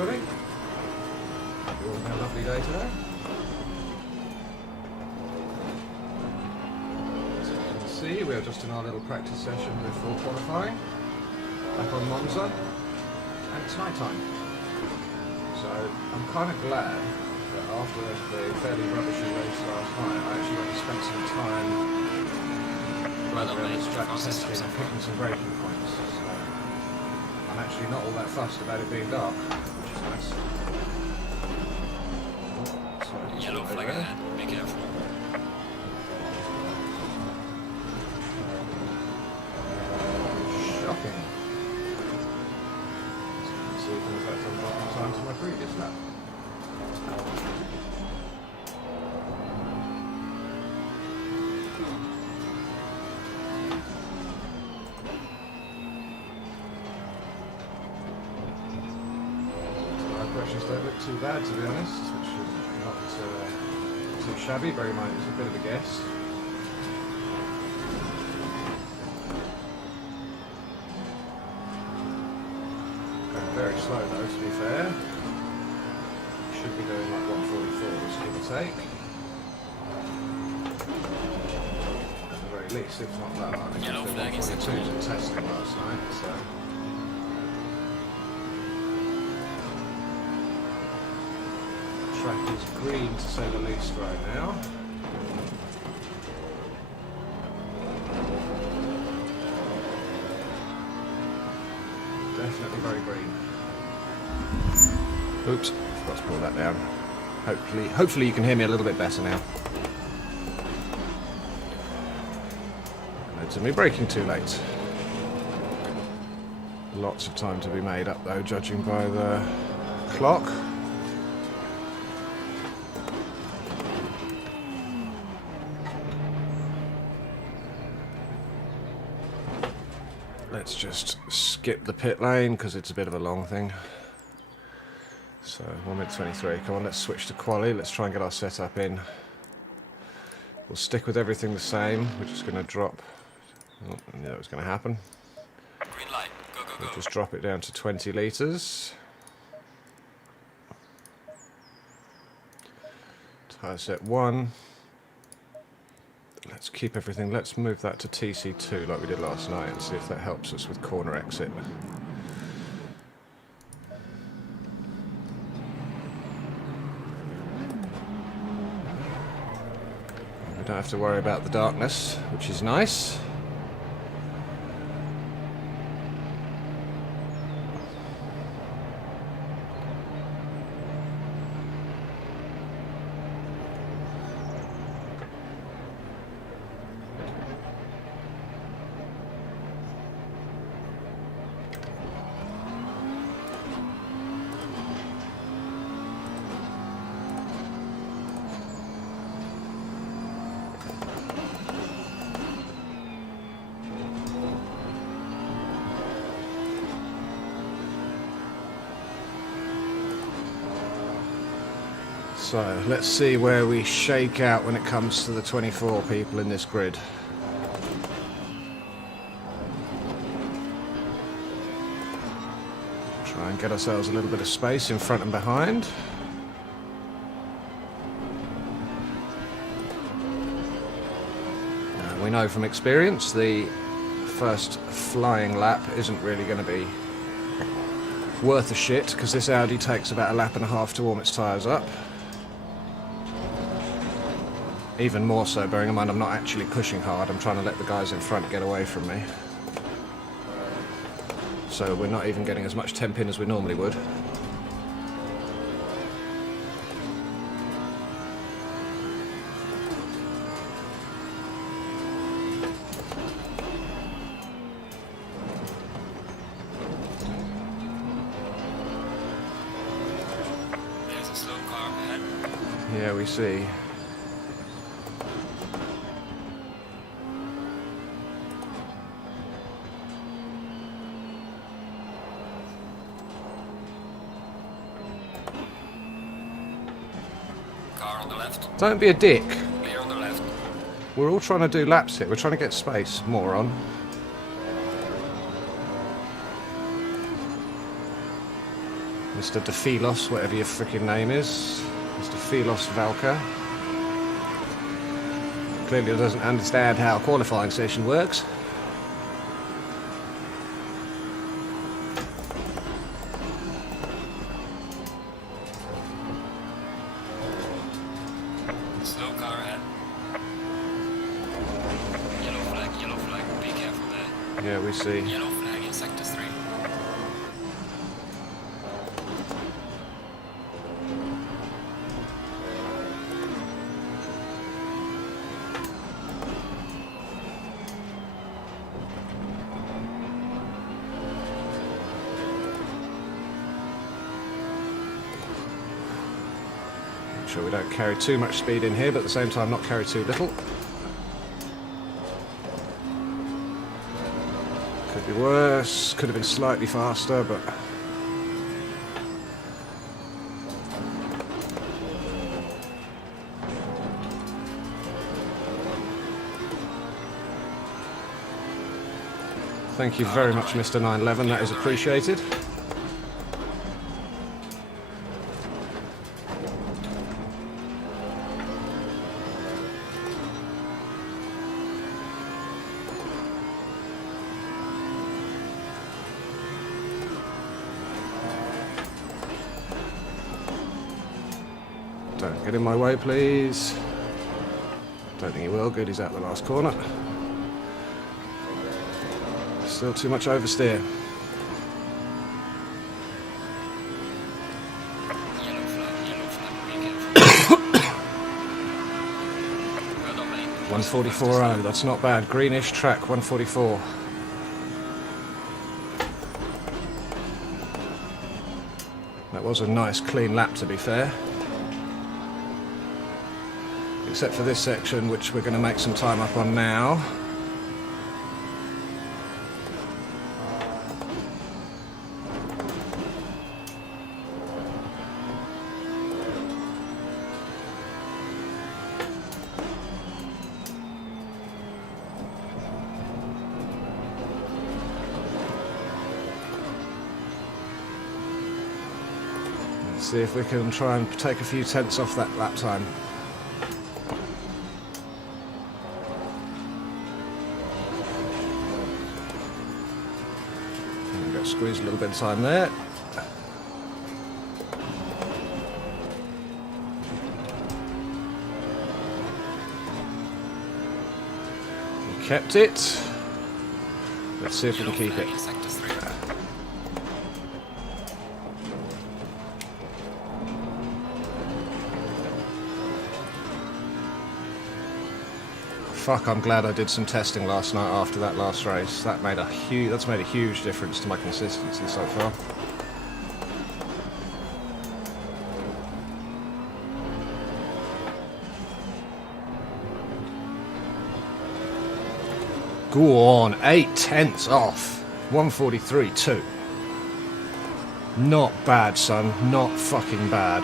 everybody. Hope you're all having a lovely day today. As you can see, we're just in our little practice session before qualifying. Back on Monza, and it's night time. So I'm kind of glad that after the fairly rubbishy race last night, I actually went and spent some time around this track testing and picking some braking points. So I'm actually not all that fussed about it being dark, which is nice. Oh, yellow flag ahead, be careful. Shocking. As you can see from the fact I'm not on time to my previous lap. Don't look too bad, to be honest, which is not too shabby. Bear in mind it's a bit of a guess. Going very slow though, to be fair. Should be doing like 144s, give or take. At the very least, if not lower. I think I did 142s in testing last night, so. Track is green to say the least right now. Definitely very green. Oops, forgot to pull that down. Hopefully you can hear me a little bit better now. Led to me braking too late. Lots of time to be made up though, judging by the clock. Let's just skip the pit lane because it's a bit of a long thing. So 1 minute 23. Come on, let's switch to quali. Let's try and get our setup in. We'll stick with everything the same. We're just going to drop. Oh, I knew that was going to happen. Green light. Go, go, go. We'll just drop it down to 20 litres. Tyre set 1. Let's keep everything. Let's move that to TC2 like we did last night and see if that helps us with corner exit. We don't have to worry about the darkness, which is nice. So let's see where we shake out when it comes to the 24 people in this grid. Try and get ourselves a little bit of space in front and behind. Now, we know from experience the first flying lap isn't really going to be worth a shit because this Audi takes about a lap and a half to warm its tyres up. Even more so, bearing in mind I'm not actually pushing hard, I'm trying to let the guys in front get away from me. So we're not even getting as much temp in as we normally would. There's a slow car ahead. Yeah, we see. Car on the left. Don't be a dick. Clear on the left. We're all trying to do laps here. We're trying to get space, moron. Mr. DeFilos, whatever your freaking name is. Mr. Filos Valka. Clearly doesn't understand how a qualifying session works. Slow car ahead. Yellow flag, be careful there. Yeah, we see. Yellow flag in sector 3. Make sure we don't carry too much speed in here, but at the same time not carry too little. Could be worse, could have been slightly faster, but... Thank you very much, Mr. 911, that is appreciated. Don't get in my way, please. Don't think he will. Good, he's out the last corner. Still too much oversteer. Yellow flag, be careful. Well done, mate. 144.0, that's not bad. Greenish track, 144. That was a nice clean lap, to be fair. Except for this section, which we're going to make some time up on now. Let's see if we can try and take a few tenths off that lap time. Squeeze a little bit of time there. We kept it. Let's see if we can keep it. In sector 3. Fuck, I'm glad I did some testing last night after that last race. That's made a huge difference to my consistency so far. Go on, 8 tenths off. 143.2. Not bad, son. Not fucking bad.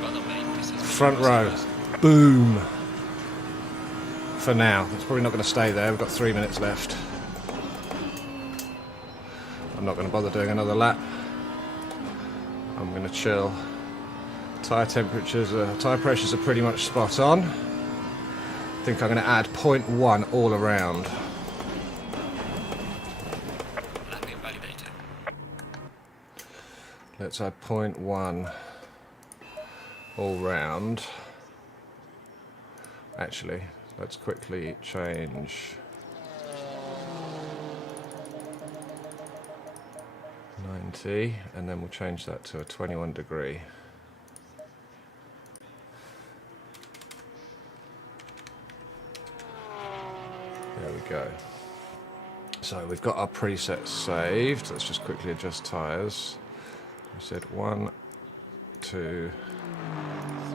Well done, mate. This is Front row. Boom. For now. It's probably not going to stay there. We've got 3 minutes left. I'm not going to bother doing another lap. I'm going to chill. Tyre temperatures, tyre pressures are pretty much spot on. I think I'm going to add 0.1 all around. lapping validated. Let's add 0.1 all round. Actually, let's quickly change 90, and then we'll change that to a 21 degree. There we go. So we've got our presets saved. Let's just quickly adjust tyres. We said 1, 2,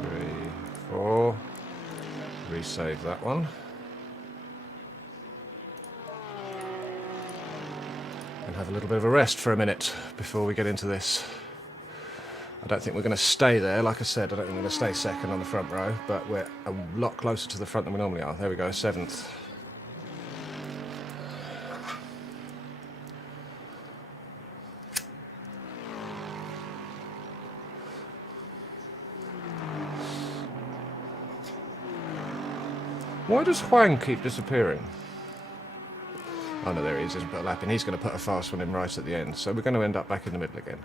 3, 4. Resave that one. And have a little bit of a rest for a minute before we get into this. I don't think we're going to stay there. Like I said, I don't think we're going to stay second on the front row, but we're a lot closer to the front than we normally are. There we go, 7th. Why does Huang keep disappearing? Oh no, there he is, he hasn't put a lap in. He's going to put a fast one in right at the end, so we're going to end up back in the middle again.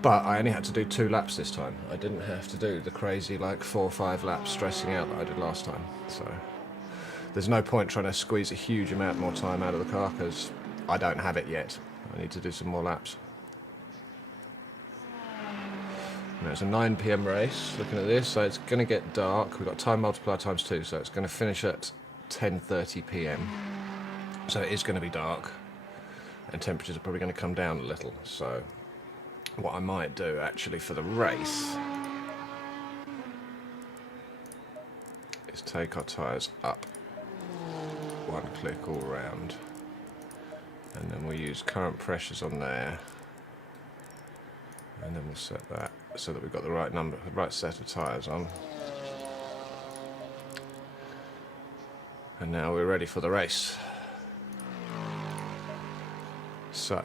But I only had to do 2 laps this time. I didn't have to do the crazy, like, 4 or 5 laps stressing out that I did last time. So there's no point trying to squeeze a huge amount more time out of the car, because I don't have it yet. I need to do some more laps. Now it's a 9 PM race, looking at this, so it's going to get dark. We've got time multiplier times 2, so it's going to finish at 10:30 PM. So it is going to be dark, and temperatures are probably going to come down a little. So what I might do actually for the race is take our tyres up 1 click all round, and then we'll use current pressures on there, and then we'll set that so that we've got the right set of tyres on. And now we're ready for the race. So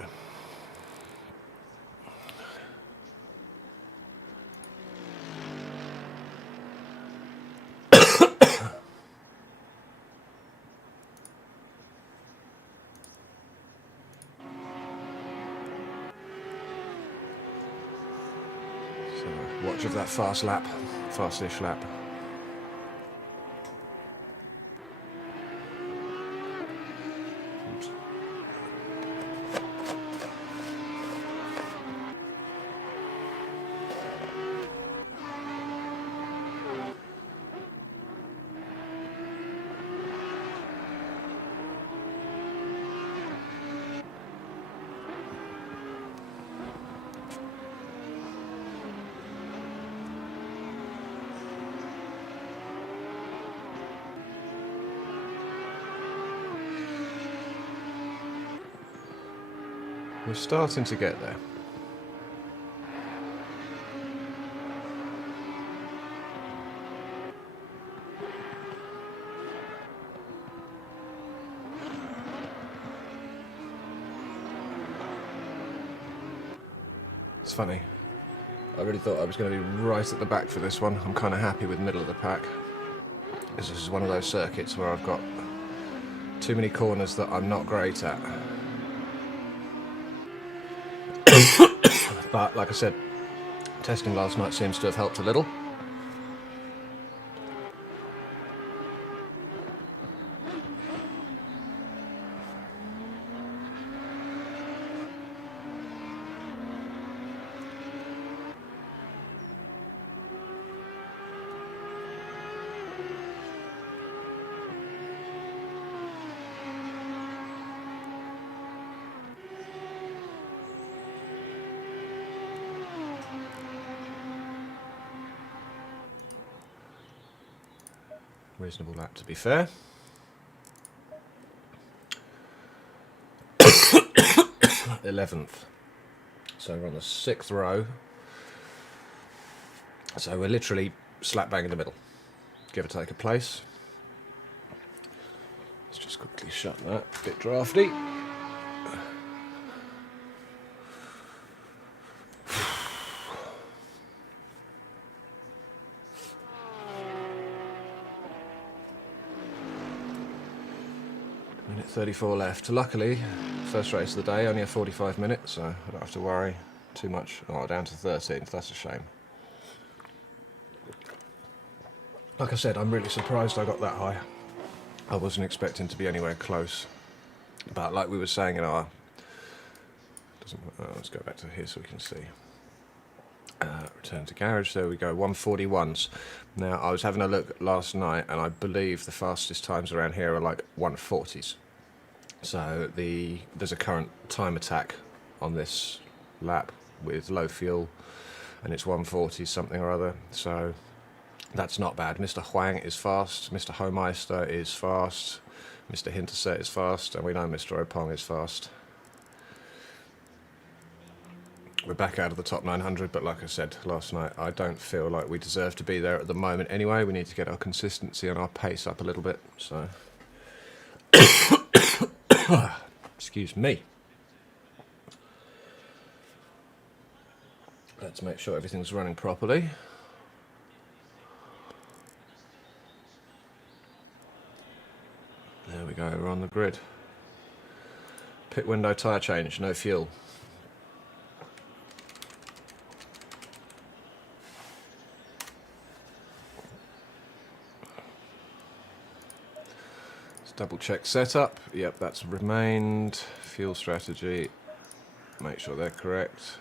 watch of that fast-ish lap. Oops. We're starting to get there. It's funny. I really thought I was going to be right at the back for this one. I'm kind of happy with middle of the pack. This is one of those circuits where I've got too many corners that I'm not great at. But like I said, testing last night seems to have helped a little. Reasonable lap, to be fair. '11th. So we're on the 6th row. So we're literally slap bang in the middle. Give or take a place. Let's just quickly shut that. Bit drafty. Minute 34 left. Luckily, first race of the day, only a 45 minutes, so I don't have to worry too much. Oh, down to 13th, that's a shame. Like I said, I'm really surprised I got that high. I wasn't expecting to be anywhere close. But like we were saying in our... let's go back to here so we can see. Return to garage, there we go, 141s. Now, I was having a look last night, and I believe the fastest times around here are like 140s. So there's a current time attack on this lap with low fuel, and it's 140 something or other, so that's not bad. Mr. Huang is fast, Mr. Homeister is fast, Mr. Hinterset is fast, and we know Mr. Opong is fast. We're back out of the top 900, but like I said last night, I don't feel like we deserve to be there at the moment anyway. We need to get our consistency and our pace up a little bit, so... Excuse me. Let's make sure everything's running properly. grid. Pit window tyre change, no fuel. Let's double check setup. Yep, that's remained. Fuel strategy. Make sure they're correct.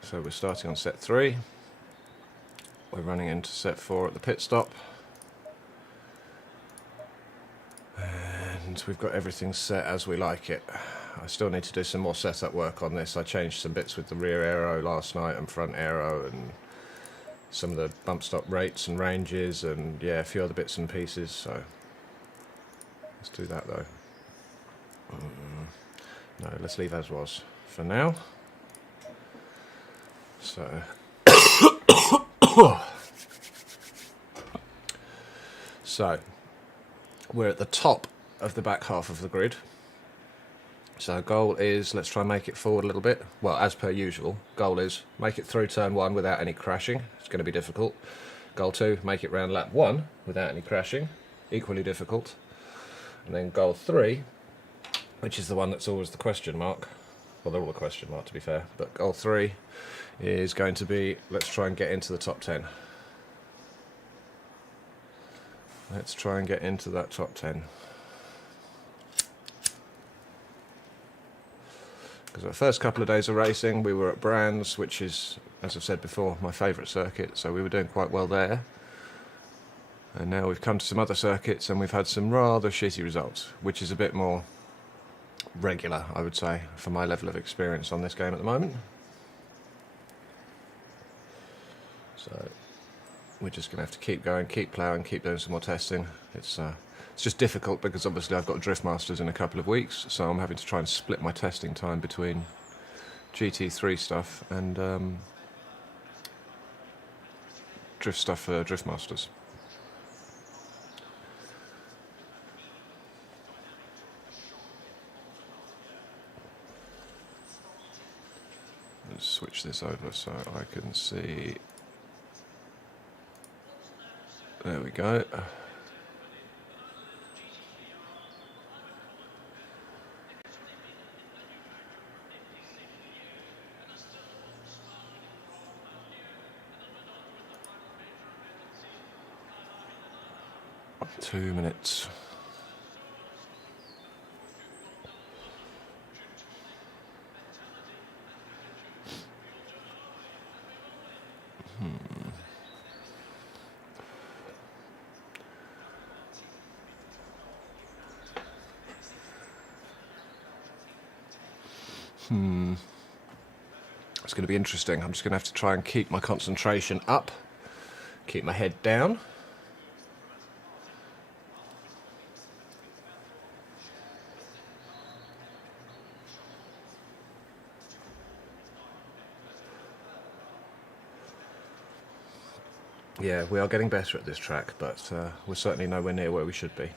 So we're starting on set 3. We're running into set 4 at the pit stop. And we've got everything set as we like it. I still need to do some more setup work on this. I changed some bits with the rear aero last night and front aero and some of the bump stop rates and ranges and yeah, a few other bits and pieces. So let's do that though. No, let's leave as was for now. So so we're at the top of the back half of the grid. So goal is, let's try and make it forward a little bit. Well, as per usual, goal is make it through turn 1 without any crashing. It's going to be difficult. Goal 2, make it round lap 1 without any crashing. Equally difficult. And then goal 3, which is the one that's always the question mark. Well, they're all a question mark to be fair. But goal 3 is going to be, let's try and get into the top 10. Let's try and get into that top 10. Because the first couple of days of racing, we were at Brands, which is, as I've said before, my favourite circuit, so we were doing quite well there. And now we've come to some other circuits and we've had some rather shitty results, which is a bit more regular, I would say, for my level of experience on this game at the moment. So we're just going to have to keep going, keep ploughing, keep doing some more testing. It's just difficult because obviously I've got Drift Masters in a couple of weeks, so I'm having to try and split my testing time between GT3 stuff and drift stuff for Drift Masters. Let's switch this over so I can see. There we go. Two minutes. It's going to be interesting. I'm just going to have to try and keep my concentration up, keep my head down. Yeah, we are getting better at this track, but we're certainly nowhere near where we should be.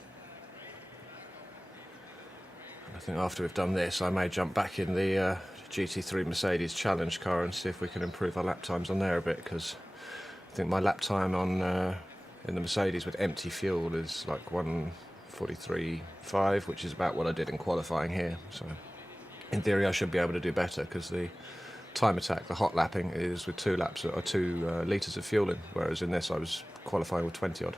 I think after we've done this, I may jump back in the GT3 Mercedes Challenge car and see if we can improve our lap times on there a bit, because I think my lap time on in the Mercedes with empty fuel is like 1:43.5, which is about what I did in qualifying here. So in theory I should be able to do better, because the time attack, the hot lapping, is with 2 laps or 2 litres of fuel in, whereas in this I was qualifying with 20 odd.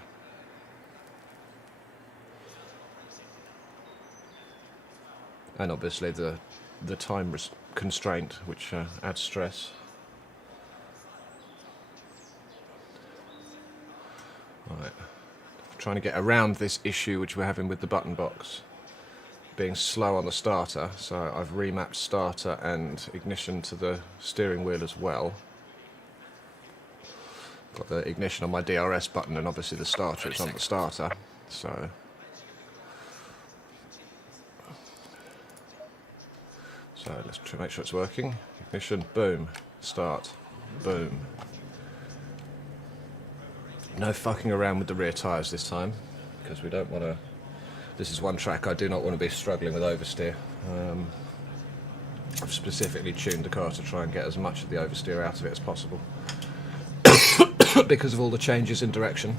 And obviously the time constraint, which adds stress. Right, trying to get around this issue which we're having with the button box being slow on the starter, so I've remapped starter and ignition to the steering wheel as well. Got the ignition on my DRS button and obviously the starter is on the starter, so let's try make sure it's working. Ignition, boom, start, boom. No fucking around with the rear tyres this time, because we don't want to. This is one track I do not want to be struggling with oversteer. I've specifically tuned the car to try and get as much of the oversteer out of it as possible because of all the changes in direction.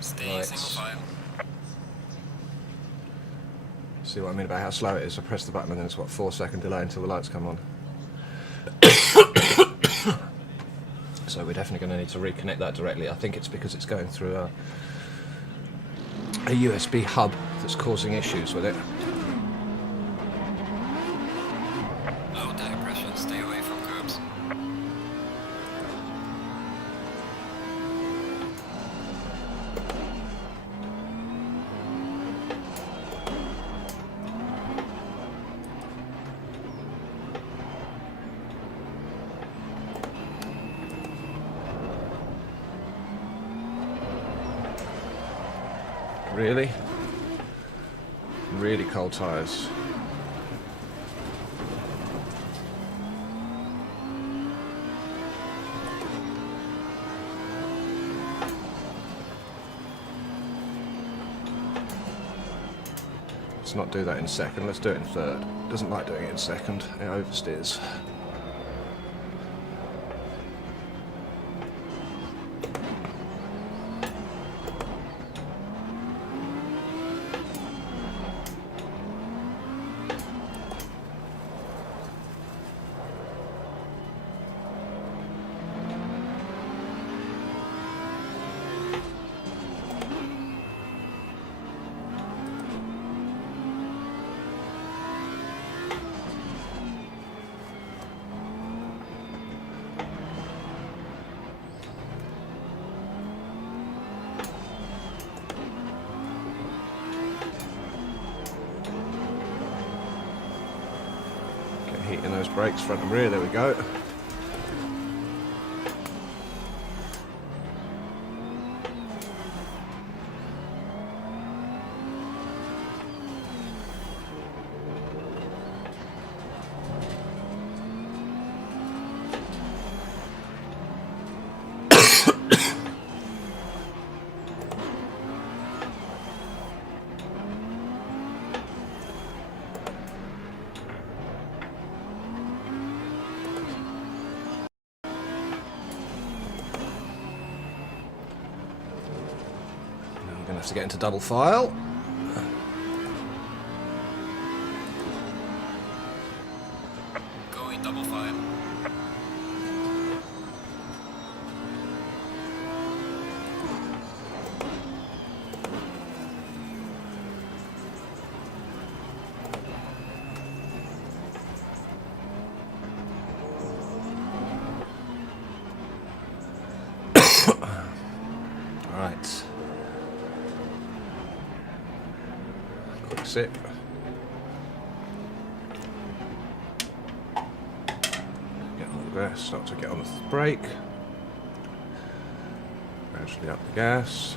Stay single file. See what I mean about how slow it is? I press the button and then it's what, 4-second delay until the lights come on. So we're definitely going to need to reconnect that directly. I think it's because it's going through a USB hub that's causing issues with it. Low tire pressure, stay away from curbs. Really? Really cold tyres. Let's not do that in second, let's do it in third. Doesn't like doing it in second, it oversteers. Heating those brakes front and rear, there we go. I'm going to have to get into double file. Go in double file. Right. Quick sip. Get on the gas, start to get on the brake. Gradually up the gas.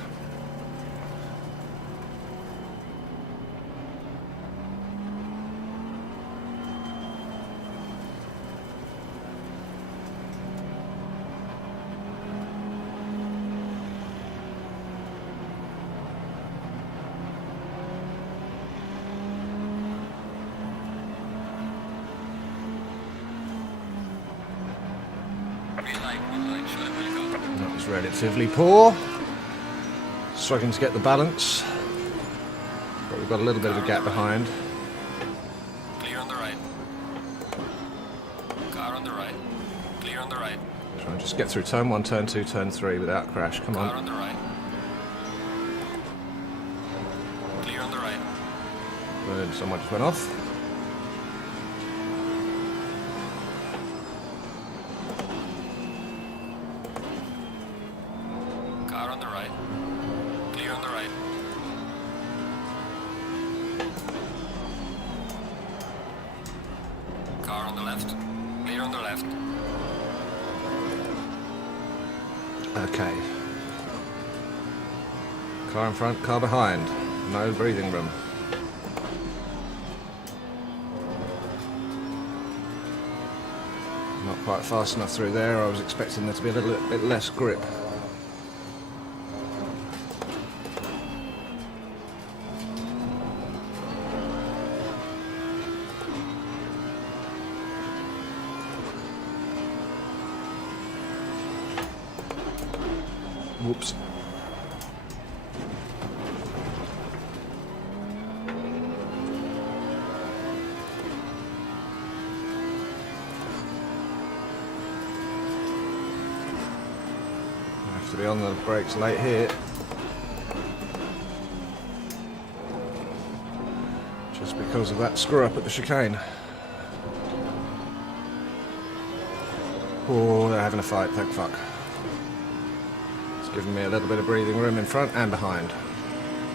That was relatively poor. Struggling to get the balance. But we've got a little bit of a gap behind. Clear on the right. Car on the right. Clear on the right. Try and just get through turn 1, turn 2, turn 3 without crash. Come Car on. on the right. Clear on the right. Good, someone just went off. Car on the right. Clear on the right. Car on the left. Clear on the left. Okay. Car in front, car behind. No breathing room. Not quite fast enough through there. I was expecting there to be a little bit less grip. Whoops. be on the brakes late here. Just because of that screw up at the chicane. Oh, they're having a fight, thank fuck. It's giving me a little bit of breathing room in front and behind.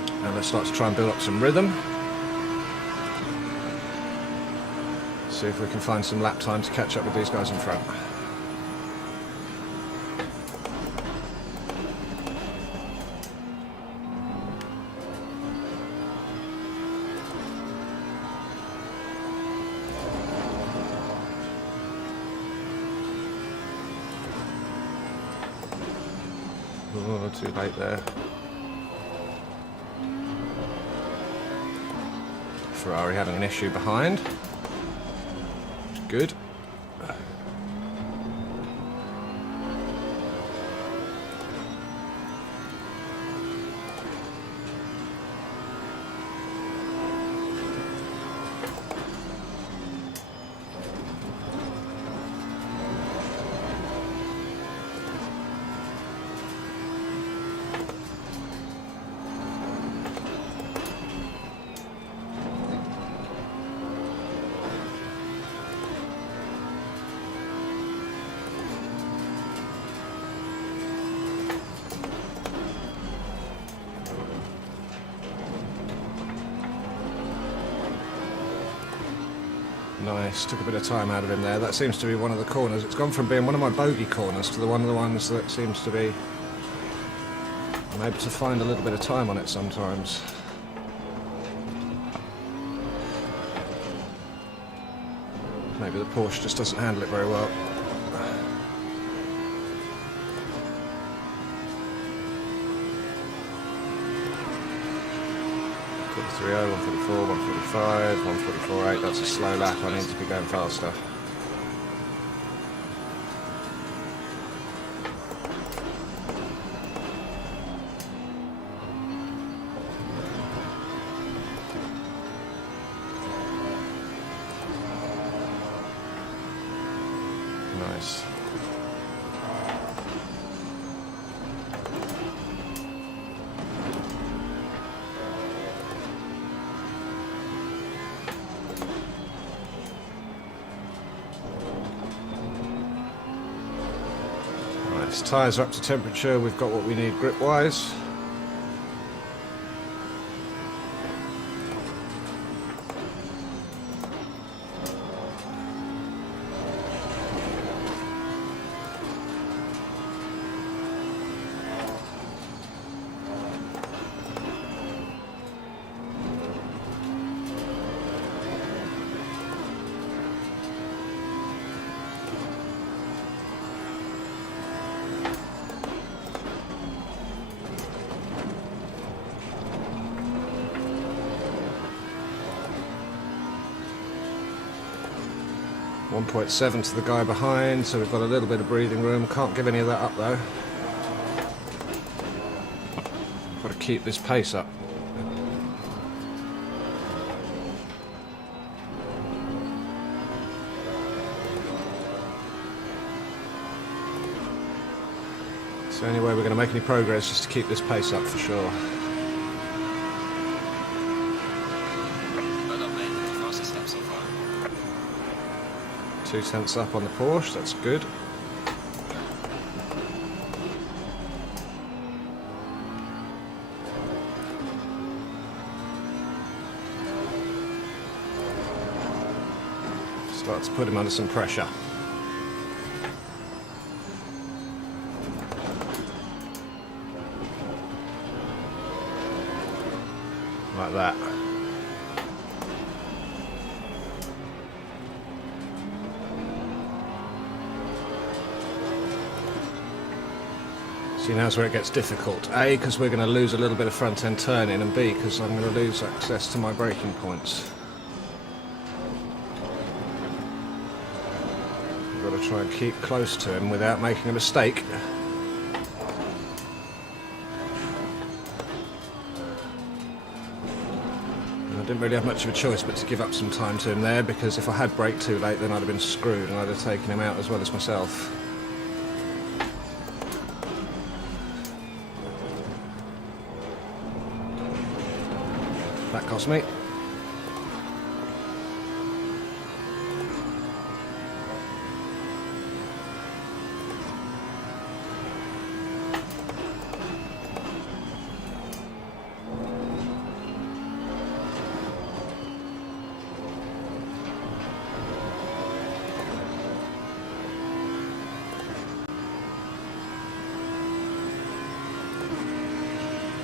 And let's start to try and build up some rhythm. See if we can find some lap time to catch up with these guys in front. Oh, too late there. Ferrari having an issue behind. Good. Nice, took a bit of time out of him there. That seems to be one of the corners. It's gone from being one of my bogey corners to one of the ones that seems to be... I'm able to find a little bit of time on it sometimes. Maybe the Porsche just doesn't handle it very well. 140, 144, 145, 144.8, that's a slow lap, I need to be going faster. Nice. Tyres are up to temperature, we've got what we need grip wise. .7 to the guy behind, so we've got a little bit of breathing room. Can't give any of that up though. Got to keep this pace up. It's the only way we're going to make any progress is to keep this pace up for sure. Well done, mate. The fastest lap so far. 2 tenths up on the Porsche, that's good. Start to put him under some pressure. Like that. See, now's where it gets difficult. A, because we're going to lose a little bit of front end turning, and B, because I'm going to lose access to my braking points. I've got to try and keep close to him without making a mistake. And I didn't really have much of a choice but to give up some time to him there, because if I had braked too late then I'd have been screwed and I'd have taken him out as well as myself. cost me.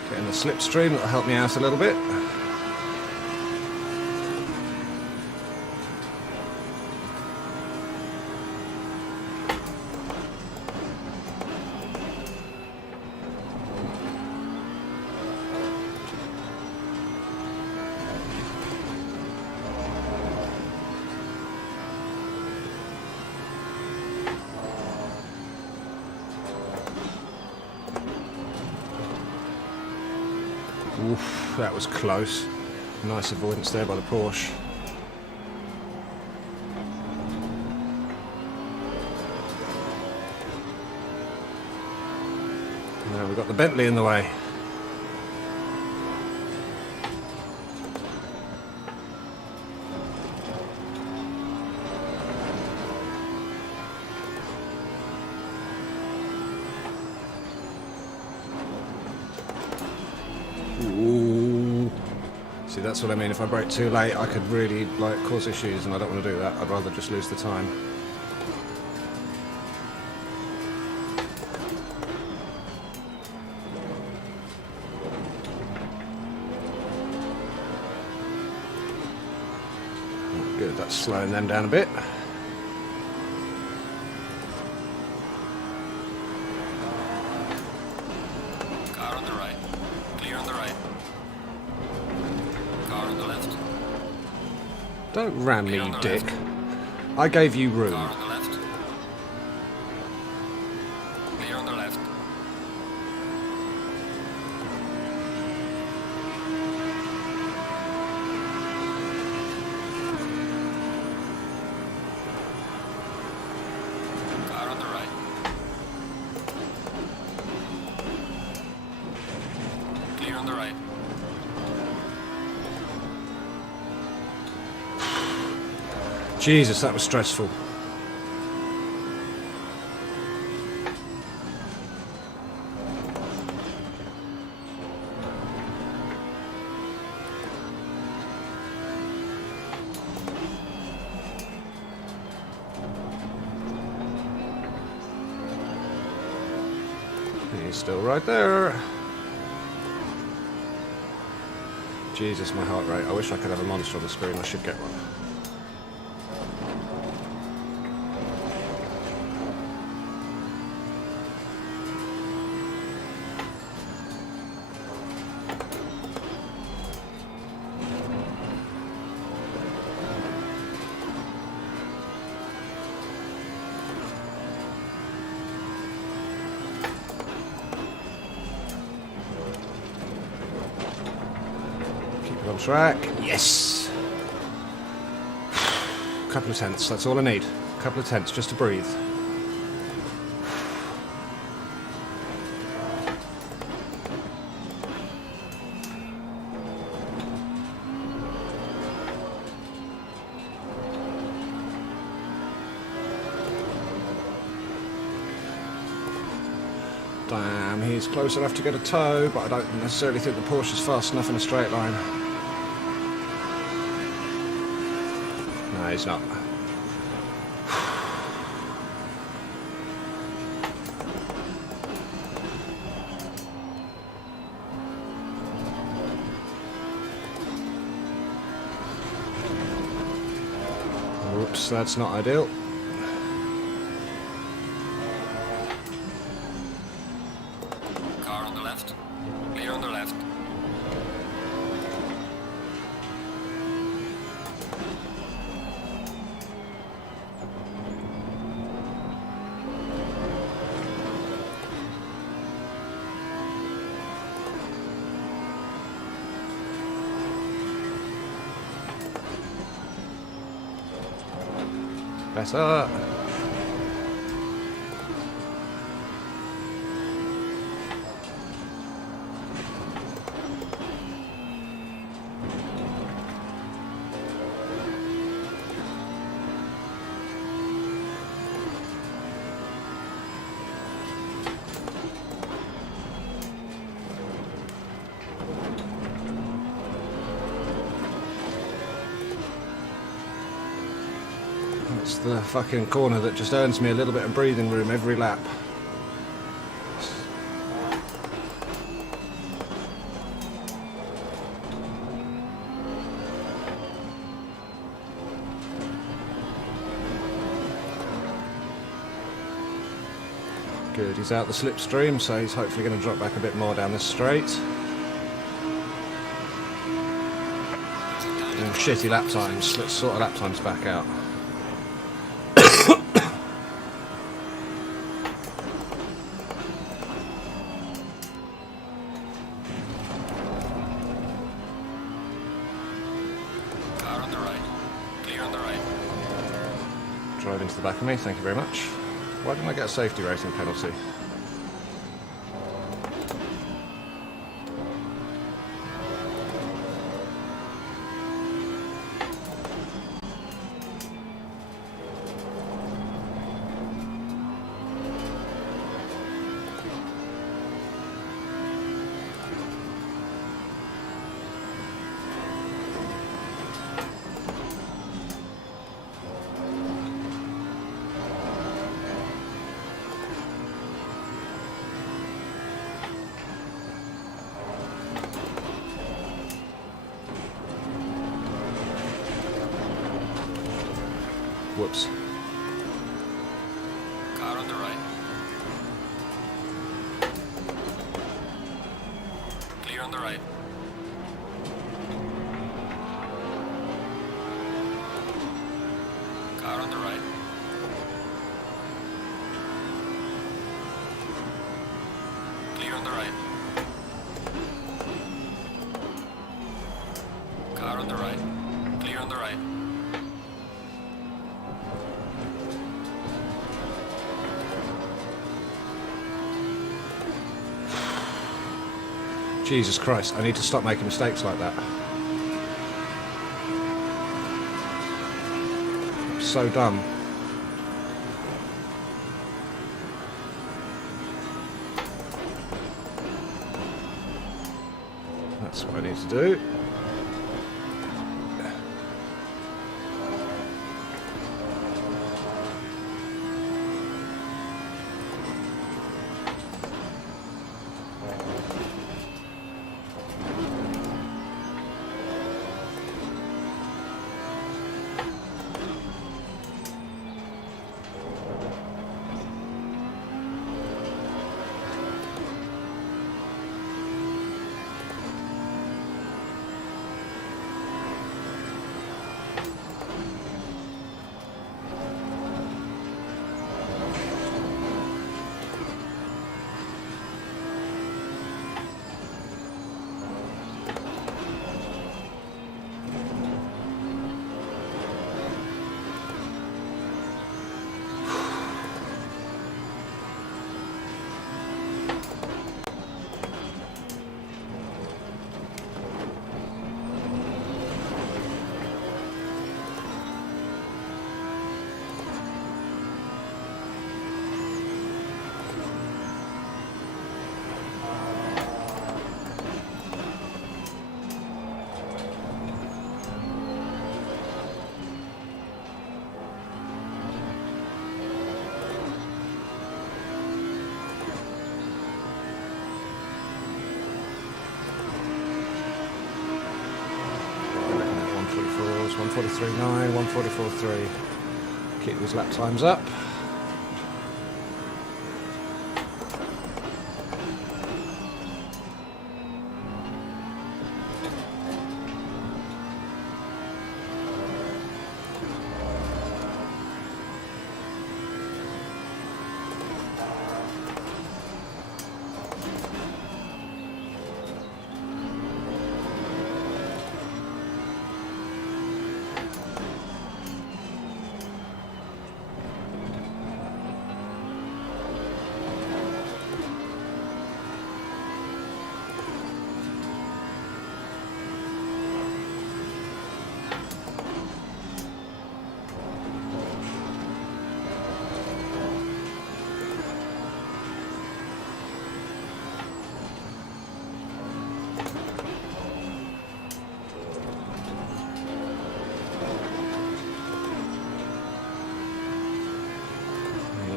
Getting the slipstream, that'll help me out a little bit. Oof, that was close. Nice avoidance there by the Porsche. Now we've got the Bentley in the way. Ooh. See, that's what I mean. If I brake too late, I could really cause issues, and I don't want to do that. I'd rather just lose the time. Good, that's slowing them down a bit. Car on the right. Clear on the right. Car on the left. Don't ram me, Clear on the dick. left. I gave you room. Car on the left. Clear on the left. Car on the right. Clear on the right. Jesus, that was stressful. He's still right there. Jesus, my heart rate. I wish I could have a monster on the screen. I should get one. On track. Yes! Couple of tenths, that's all I need. Couple of tenths just to breathe. Damn, he's close enough to get a tow, but I don't necessarily think the Porsche is fast enough in a straight line. No, he's not. Oops, that's not ideal. Car on the left. Clear on the left. Better. It's the fucking corner that just earns me a little bit of breathing room every lap. Good, he's out the slipstream, so he's hopefully going to drop back a bit more down this straight. And shitty lap times, let's sort of lap times back out. Car on the right. Clear on the right. Drive into the back of me, thank you very much. Why didn't I get a safety rating penalty? Whoops. Car on the right. Clear on the right. Car on the right. Clear on the right. Car on the right. Clear on the right. Jesus Christ, I need to stop making mistakes like that. So dumb. That's what I need to do. Fours, 143.9, 144.3. Keep these lap times up.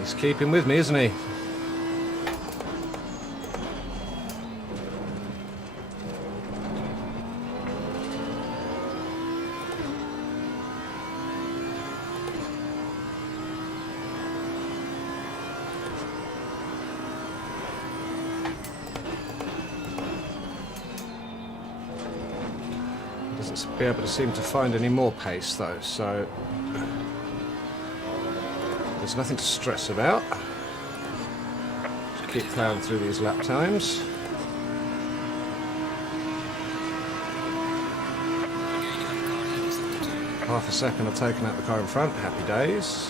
He's keeping with me, isn't he? Doesn't be able to seem to find any more pace though, so there's nothing to stress about. Just keep plowing through these lap times. Half a second I've taken out the car in front, happy days.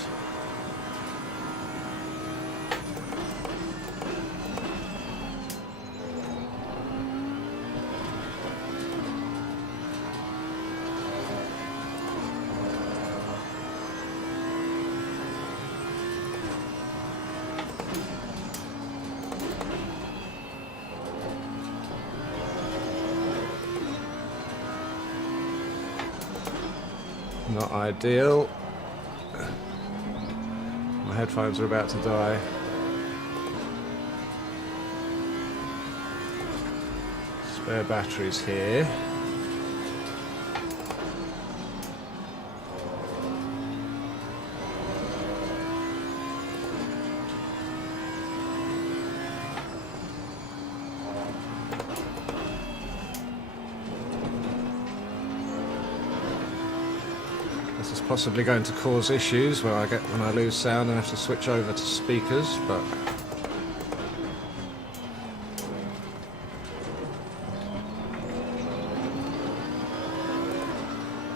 Not ideal. My headphones are about to die. Spare batteries here. This is possibly going to cause issues when I lose sound and have to switch over to speakers, but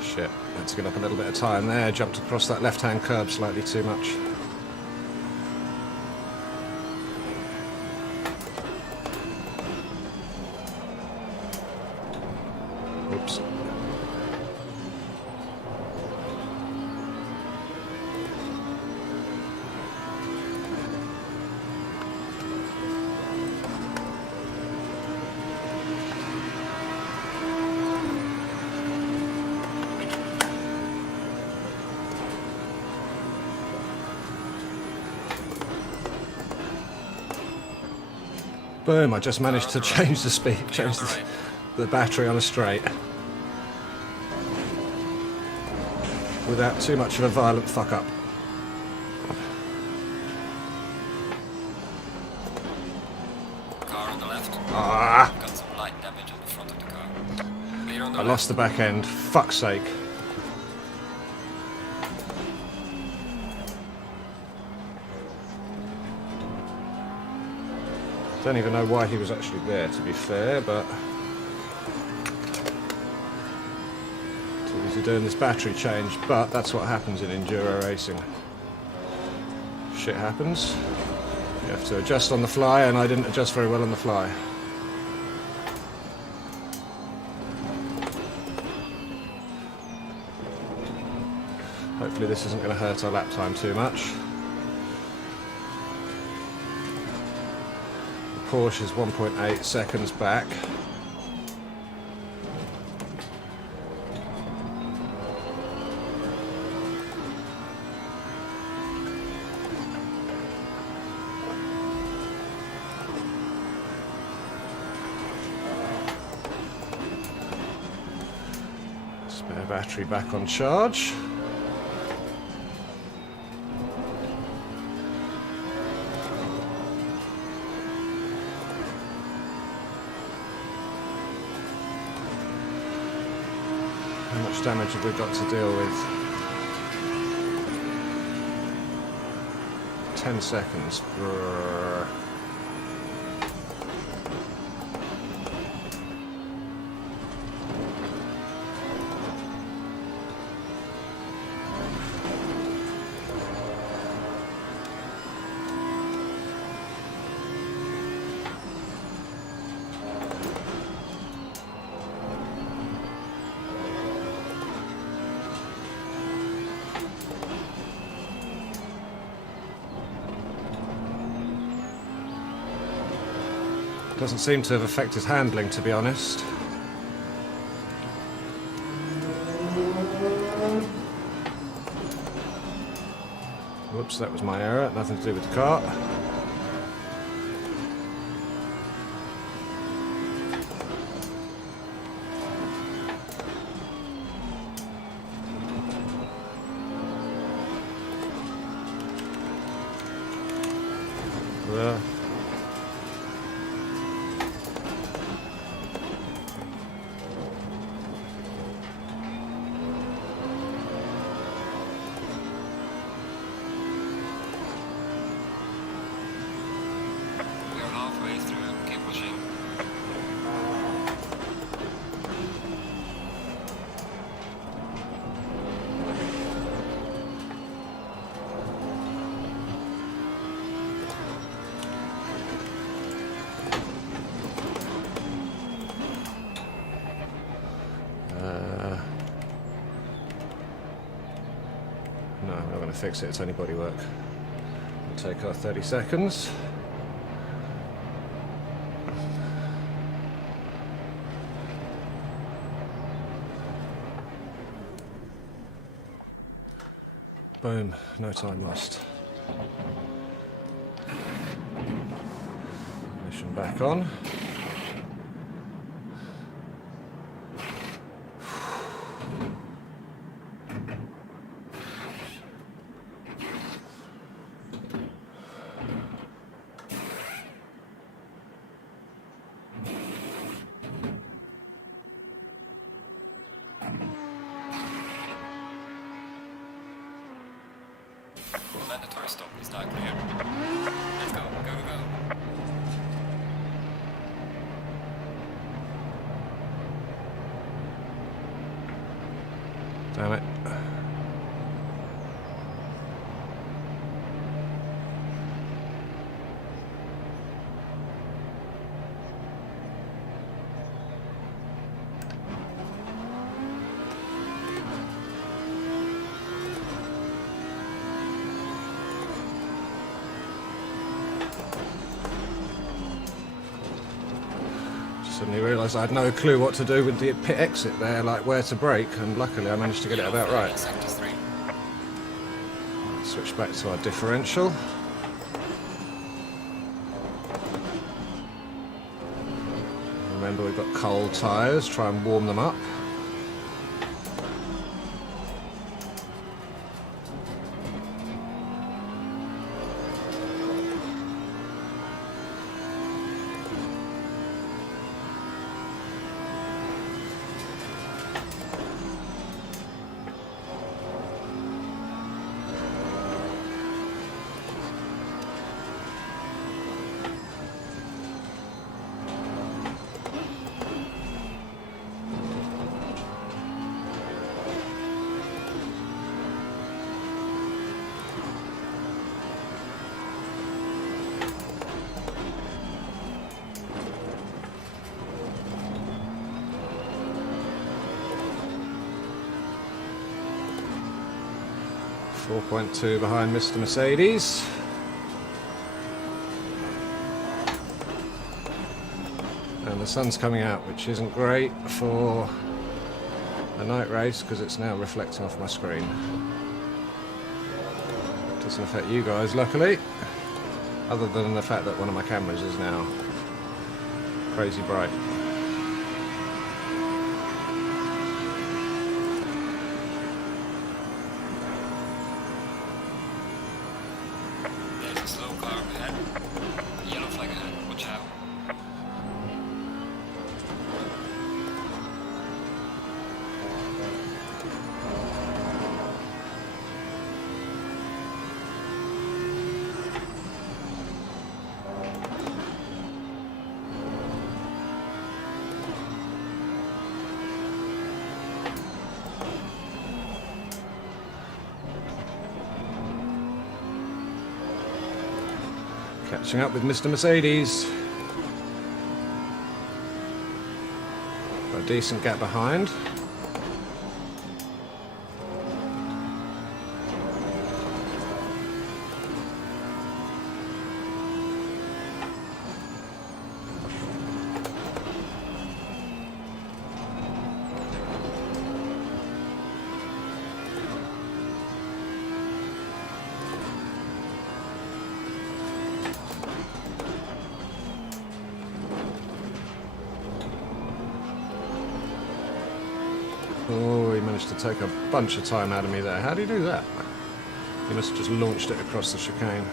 shit, had to get up a little bit of time there. Jumped across that left-hand curb slightly too much. Oops. Boom, I just managed to change the speed, change the battery on a straight. Without too much of a violent fuck up. Car on the left. Ah! Got some light damage on the front of the car. Clear on the I left. lost the back end, fuck's sake. Don't even know why he was actually there, to be fair, but too busy doing this battery change. But that's what happens in enduro racing. Shit happens. You have to adjust on the fly, and I didn't adjust very well on the fly. Hopefully this isn't going to hurt our lap time too much. Porsche is 1.8 seconds back. Spare battery back on charge. How much damage have we got to deal with? 10 seconds. Brrr. Doesn't seem to have affected handling, to be honest. Whoops, that was my error, nothing to do with the car. There. No, I'm not going to fix it, it's only bodywork. It'll take our 30 seconds. Boom, no time lost. Ignition back on. Mandatory stop is not clear. Let's go, go, go. Damn it. Suddenly realised I had no clue what to do with the pit exit there, like where to brake, and luckily I managed to get it about right. Sector 3. Switch back to our differential. Remember, we've got cold tyres, try and warm them up. .2 behind Mr. Mercedes. And the sun's coming out, which isn't great for a night race because it's now reflecting off my screen. Doesn't affect you guys, luckily, other than the fact that one of my cameras is now crazy bright. Catching up with Mr. Mercedes. Got a decent gap behind. managed to take a bunch of time out of me there. How do you do that? You must have just launched it across the chicane.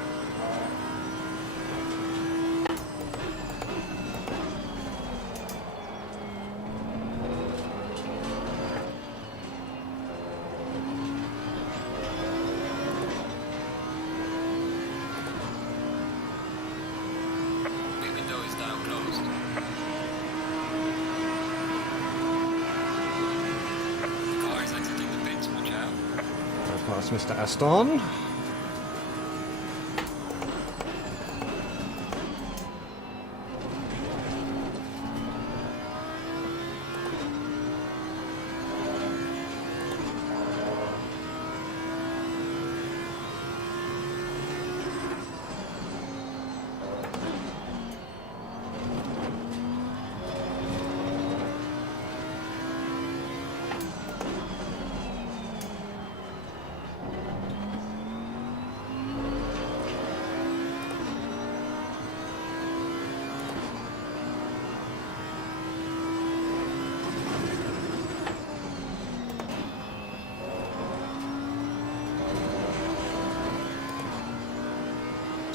Mr. Aston.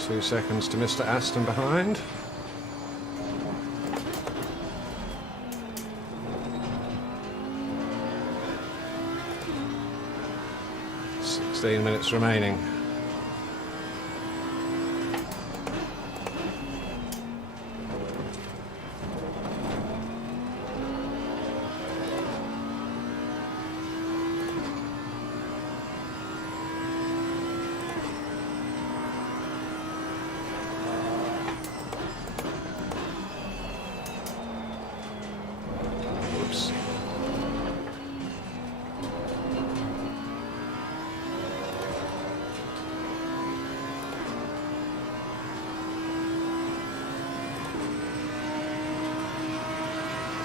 Two seconds to Mr. Aston behind. "16 minutes remaining."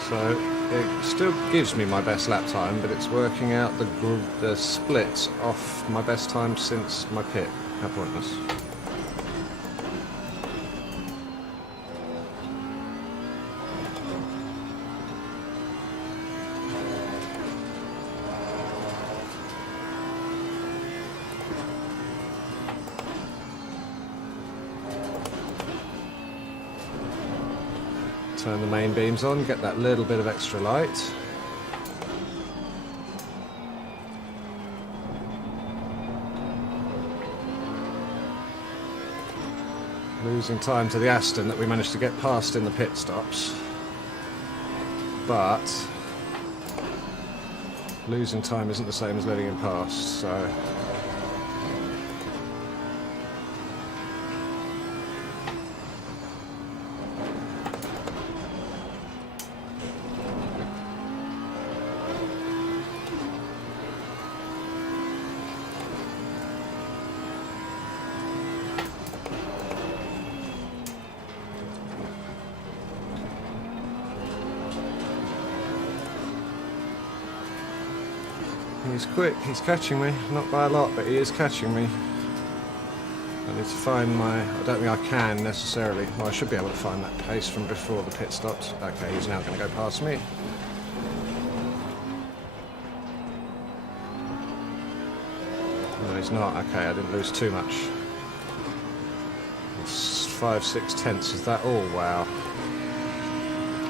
So it still gives me my best lap time, but it's working out the splits off my best time since my pit. How pointless. Turn the main beams on, get that little bit of extra light. Losing time to the Aston that we managed to get past in the pit stops. But losing time isn't the same as letting him pass, so... He's quick, he's catching me, not by a lot, but he is catching me. I need to find my... I don't think I can necessarily. Well, I should be able to find that pace from before the pit stops. Okay, he's now going to go past me. No, he's not. Okay, I didn't lose too much. It's 5-6 tenths, is that all? Wow.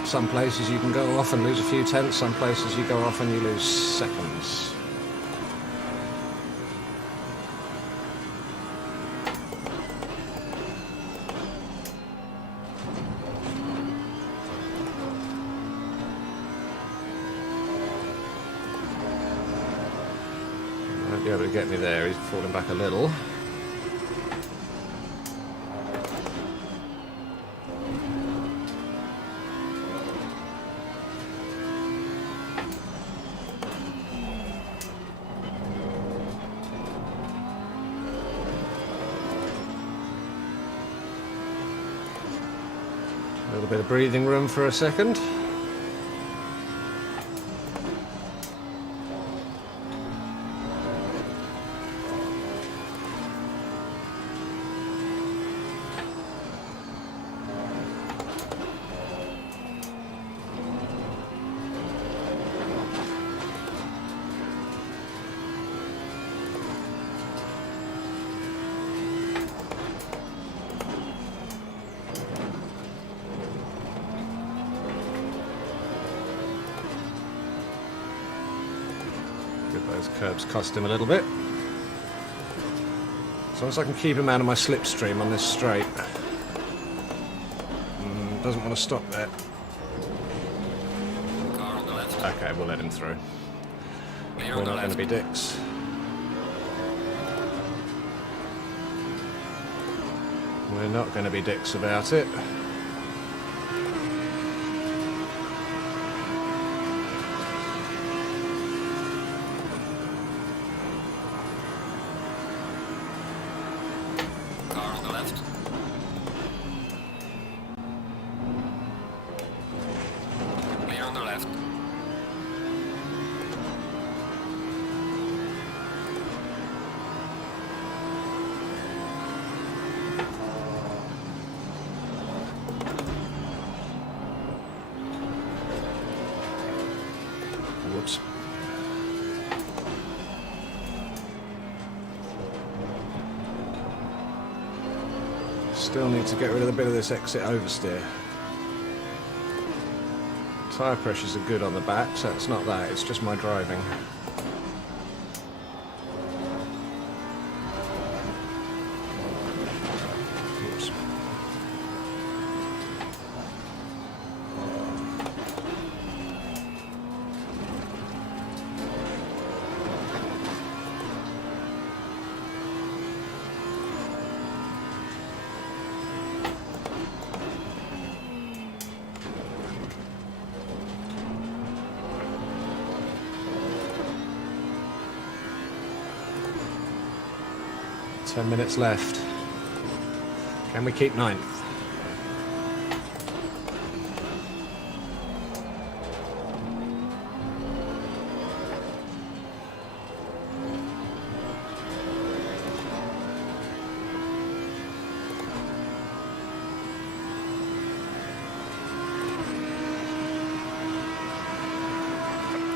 Some places you can go off and lose a few tenths, some places you go off and you lose seconds. Won't be able to get me there, he's falling back a little. A little bit of breathing room for a second. Curbs cost him a little bit. As long as I can keep him out of my slipstream on this straight. Doesn't want to stop there. Car on the left. Okay, we'll let him through. Clear We're on the not going left. to be dicks. We're not going to be dicks about it. Car on the left. Clear on the left. Whoops. Still need to get rid of a bit of this exit oversteer. Tyre pressures are good on the back, so it's not that, it's just my driving. Oops. Ten minutes left. Can we keep ninth?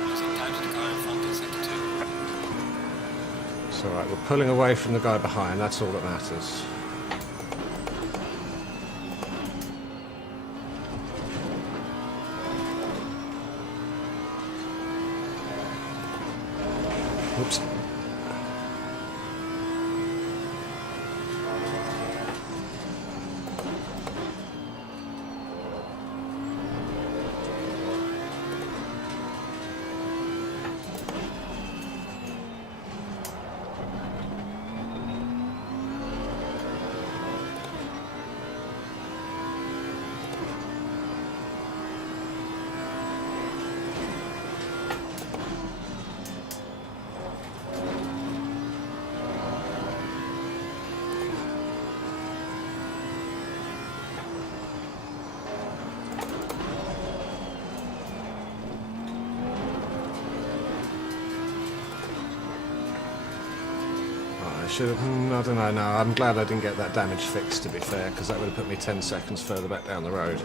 Losing time to the car in front in sector 2. It's alright, we're pulling away from the guy behind, that's all that matters. Oops. I should have, I don't know, no, I'm glad I didn't get that damage fixed, to be fair, because that would have put me 10 seconds further back down the road.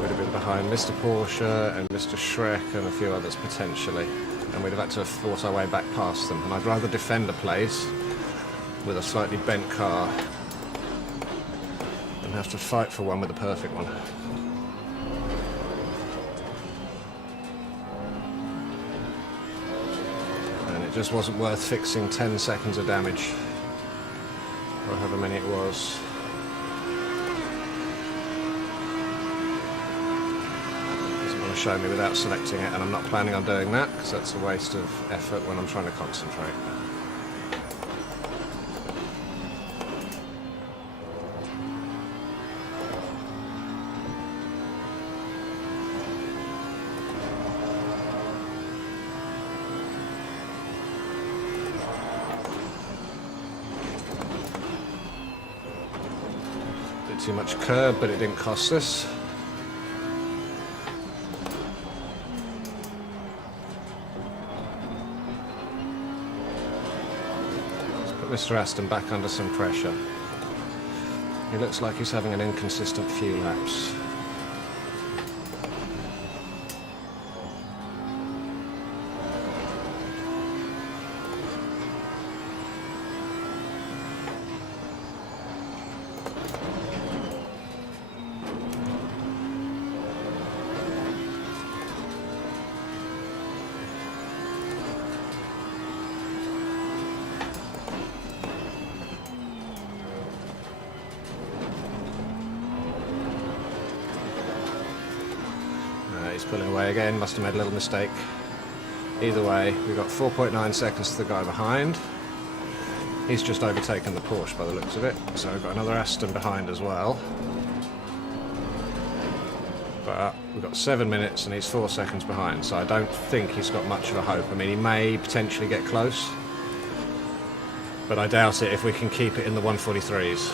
We'd have been behind Mr. Porsche and Mr. Shrek and a few others potentially, and we'd have had to have fought our way back past them, and I'd rather defend a place with a slightly bent car than have to fight for one with a perfect one. It just wasn't worth fixing 10 seconds of damage, or however many it was. Doesn't want to show me without selecting it, and I'm not planning on doing that, because that's a waste of effort when I'm trying to concentrate. Too much curb, but it didn't cost us. Let's put Mr. Aston back under some pressure. He looks like he's having an inconsistent few laps. pulling away again, must have made a little mistake. Either way, we've got 4.9 seconds to the guy behind. He's just overtaken the Porsche by the looks of it, so we've got another Aston behind as well. But we've got 7 minutes and he's 4 seconds behind, so I don't think he's got much of a hope. I mean, he may potentially get close, but I doubt it if we can keep it in the 143s.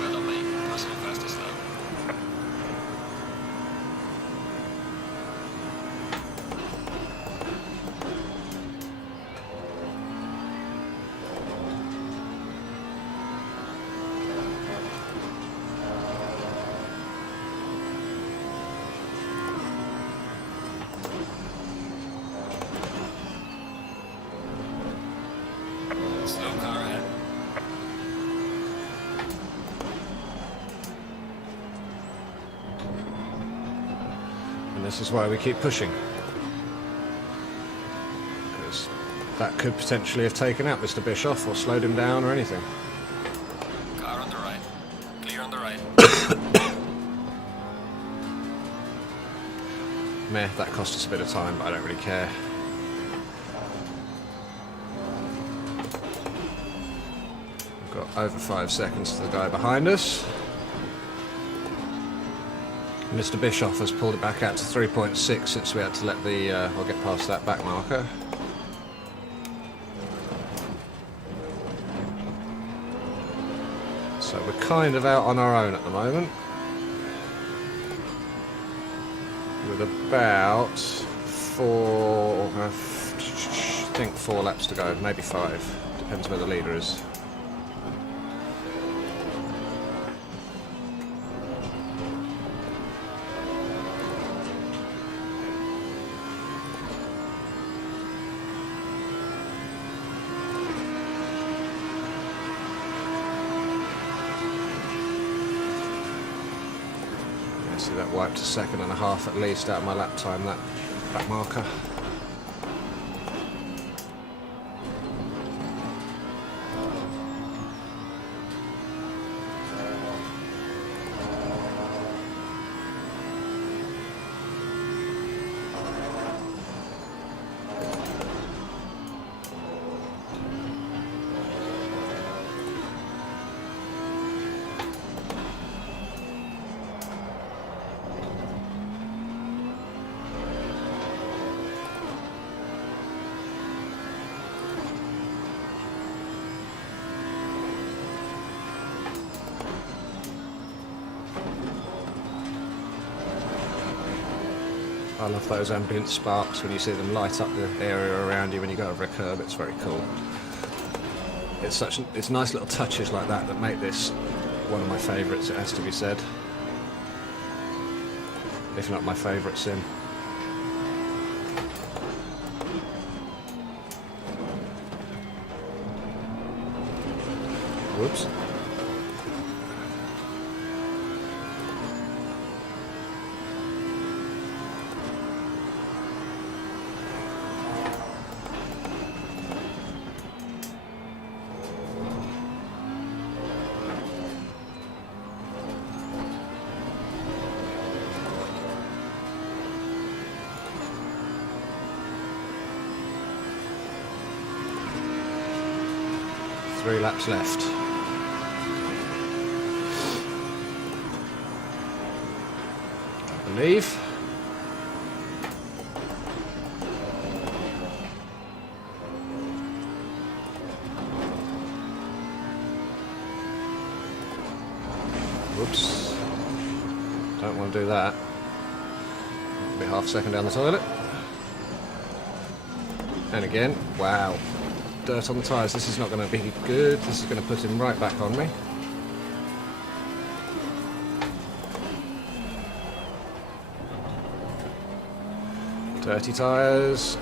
Well done, mate. Personal fastest lap. Slow car ahead. And this is why we keep pushing. Because that could potentially have taken out Mr. Bischoff or slowed him down or anything. Car on the right. Clear on the right. Meh, that cost us a bit of time, but I don't really care. We've got over 5 seconds to the guy behind us. Mr. Bischoff has pulled it back out to 3.6 since we had to let the, we'll get past that back marker. So we're kind of out on our own at the moment. With about I think 4 laps to go, maybe 5. Depends where the leader is. See, that wiped a second and a half at least out of my lap time, that back marker. I love those ambient sparks when you see them light up the area around you when you go over a curb. It's very cool. It's nice little touches like that that make this one of my favourites, it has to be said. If not my favourite sim. Whoops. Three laps left. I believe. Whoops. Don't want to do that. Be half a second down the toilet. And again, wow. Dirt on the tyres. This is not going to be good. This is going to put him right back on me. Dirty tyres.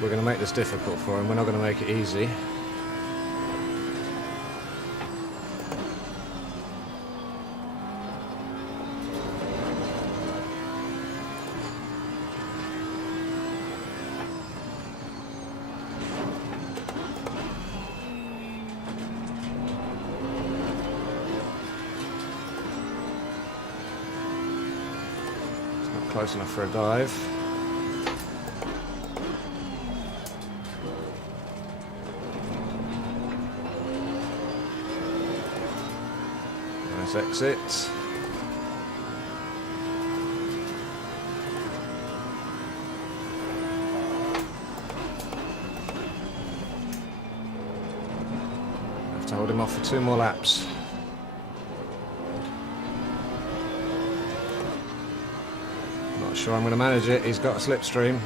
We're going to make this difficult for him. We're not going to make it easy. close enough for a dive. Nice exit. Have to hold him off for 2 more laps. Not sure I'm going to manage it. He's got a slipstream.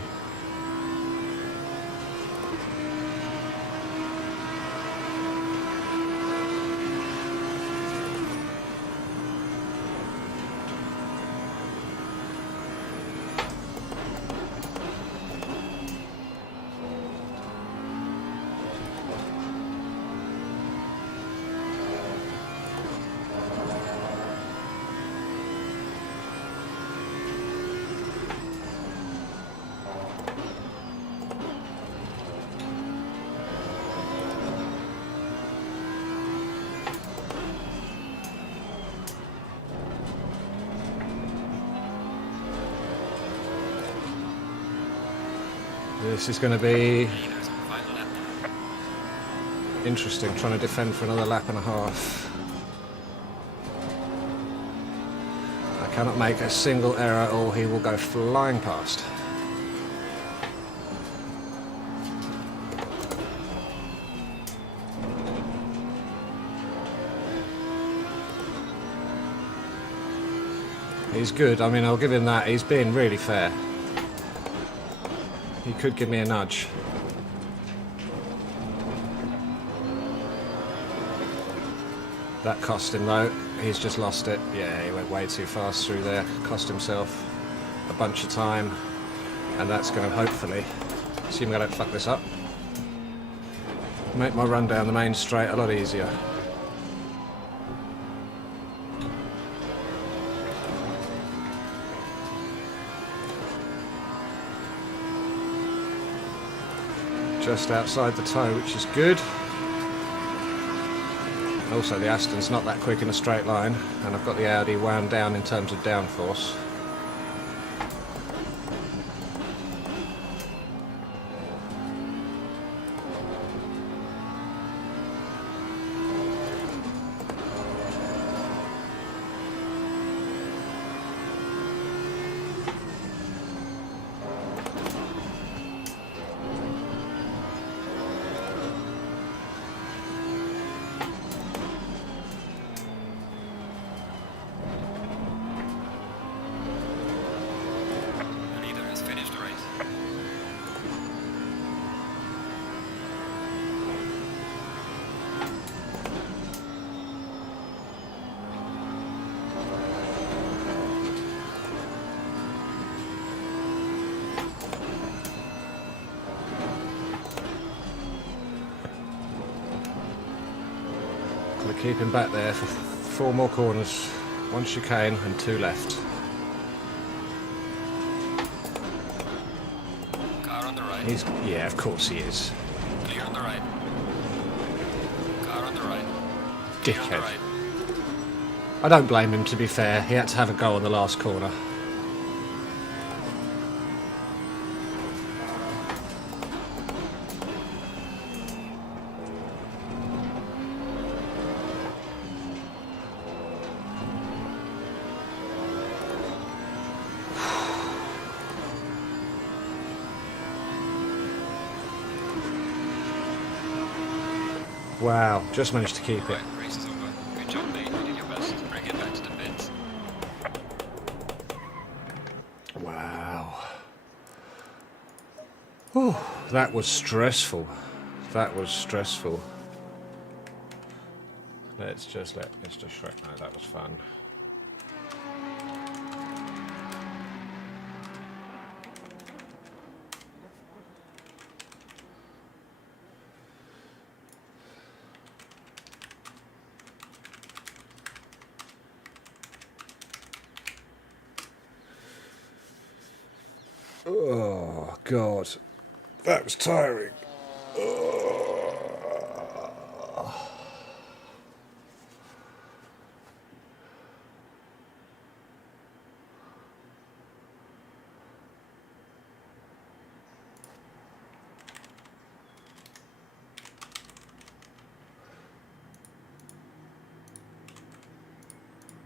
This is going to be interesting, trying to defend for another lap and a half. I cannot make a single error or he will go flying past. He's good, I mean, I'll give him that. He's being really fair. He could give me a nudge. That cost him though. He's just lost it. Yeah, he went way too fast through there. Cost himself a bunch of time. And that's going to hopefully, assuming I don't fuck this up, make my run down the main straight a lot easier. Just outside the toe, which is good. Also, the Aston's not that quick in a straight line, and I've got the Audi wound down in terms of downforce. Keep him back there for 4 more corners, 1 chicane and 2 left. Car on the right. Yeah, of course he is. Clear on the right. Car on the right. Dickhead. I don't blame him, to be fair. He had to have a go on the last corner. Wow, just managed to keep it. Right, race is over. Good job, mate. You did your best. Bring it back to the pits. Wow. Whew, that was stressful. That was stressful. Let's just let Mr. Shrek know that was fun. Oh, God. That was tiring. Oh.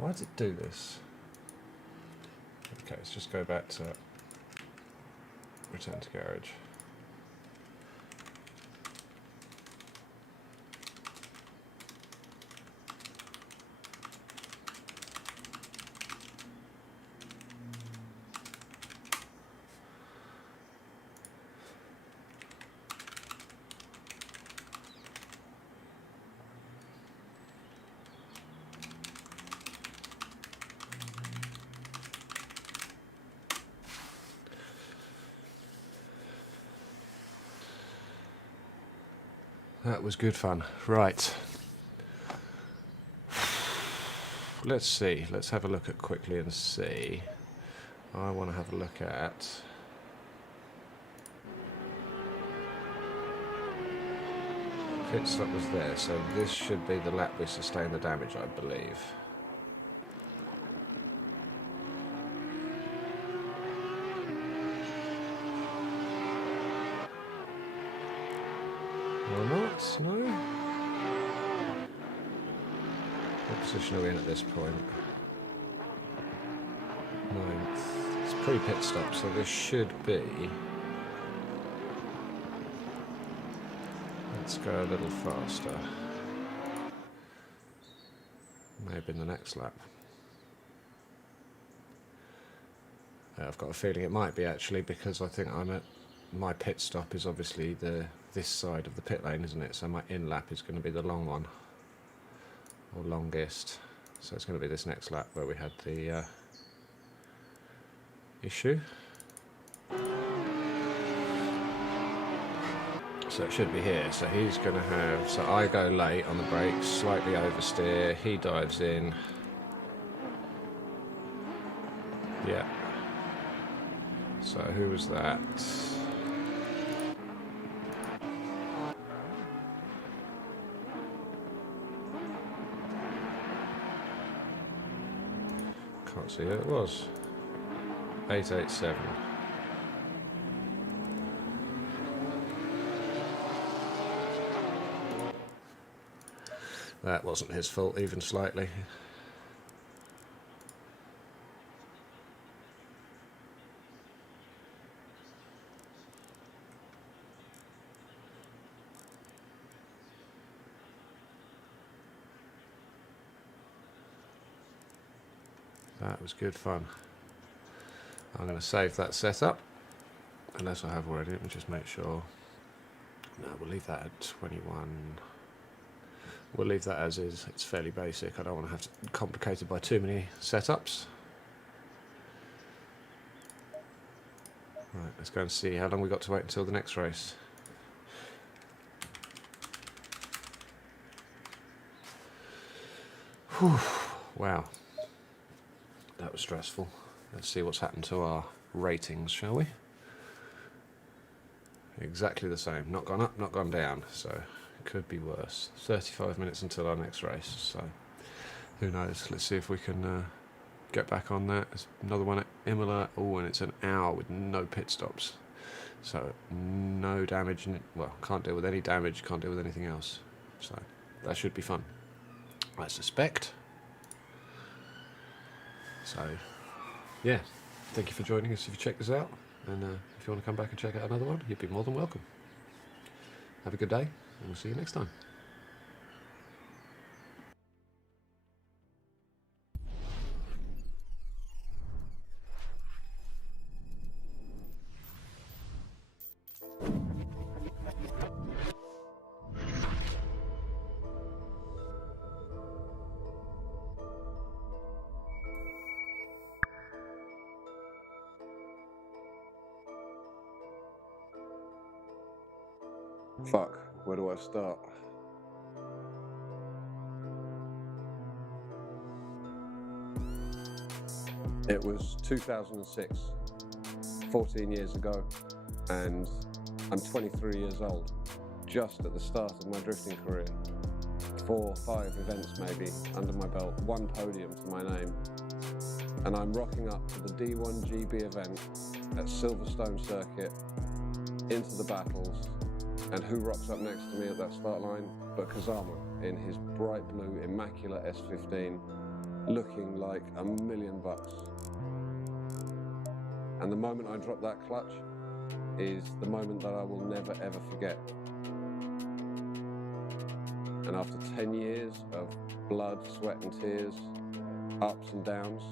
Why did it do this? Okay, let's just go back to return to garage. That was good fun. Right. Let's see. Let's have a look at quickly and see. I want to have a look at... Pit stop was there, so this should be the lap we sustained the damage, I believe. Or not? No? What position are we in at this point? 9th. It's pre-pit stop, so this should be... Let's go a little faster. Maybe in the next lap. I've got a feeling it might be actually, because I think I'm at... My pit stop is obviously this side of the pit lane, isn't it? So my in lap is going to be the long one, or longest. So it's going to be this next lap where we had the issue. So it should be here. So he's going to have... So I go late on the brakes, slightly oversteer. He dives in. Yeah. So who was that? Can't see who it was. 887. That wasn't his fault, even slightly. That was good fun. I'm going to save that setup, unless I have already. Let me just make sure. No, we'll leave that at 21. We'll leave that as is. It's fairly basic. I don't want to have to complicate it by too many setups. Right, let's go and see how long we've got to wait until the next race. Whew. Wow. That was stressful. Let's see what's happened to our ratings, shall we? Exactly the same. Not gone up, not gone down. So it could be worse. 35 minutes until our next race. So who knows? Let's see if we can get back on that. There's another one at Imola. Oh, and it's an hour with no pit stops. So no damage. Well, can't deal with any damage. Can't deal with anything else. So that should be fun, I suspect. So, yeah, thank you for joining us if you check this out, and if you want to come back and check out another one, you'd be more than welcome. Have a good day, and we'll see you next time. Fuck, where do I start? It was 2006, 14 years ago, and I'm 23 years old, just at the start of my drifting career. 4 or 5 events maybe under my belt, 1 podium to my name, and I'm rocking up to the D1 GB event at Silverstone Circuit, into the battles. And who rocks up next to me at that start line but Kazama in his bright blue immaculate S15 looking like $1,000,000. And the moment I drop that clutch is the moment that I will never ever forget. And after 10 years of blood, sweat and tears, ups and downs,